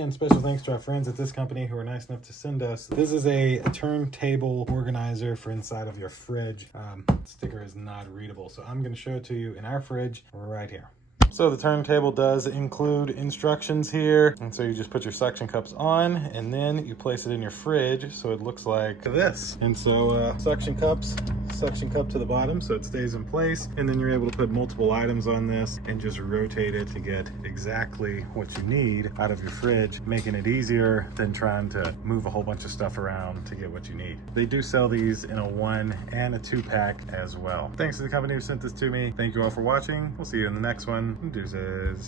And special thanks to our friends at this company who are nice enough to send us. This is a turntable organizer for inside of your fridge. Sticker is not readable, so I'm going to show it to you in our fridge right here. So the turntable does include instructions here, and so you just put your suction cups on and then you place it in your fridge so it looks like this. And so suction cup to the bottom so it stays in place, and then you're able to put multiple items on this and just rotate it to get exactly what you need out of your fridge, making it easier than trying to move a whole bunch of stuff around to get what you need. They do sell these in a 1 and a 2 pack as well. Thanks to the company who sent this to me. Thank you all for watching. We'll see you in the next one. Deuces.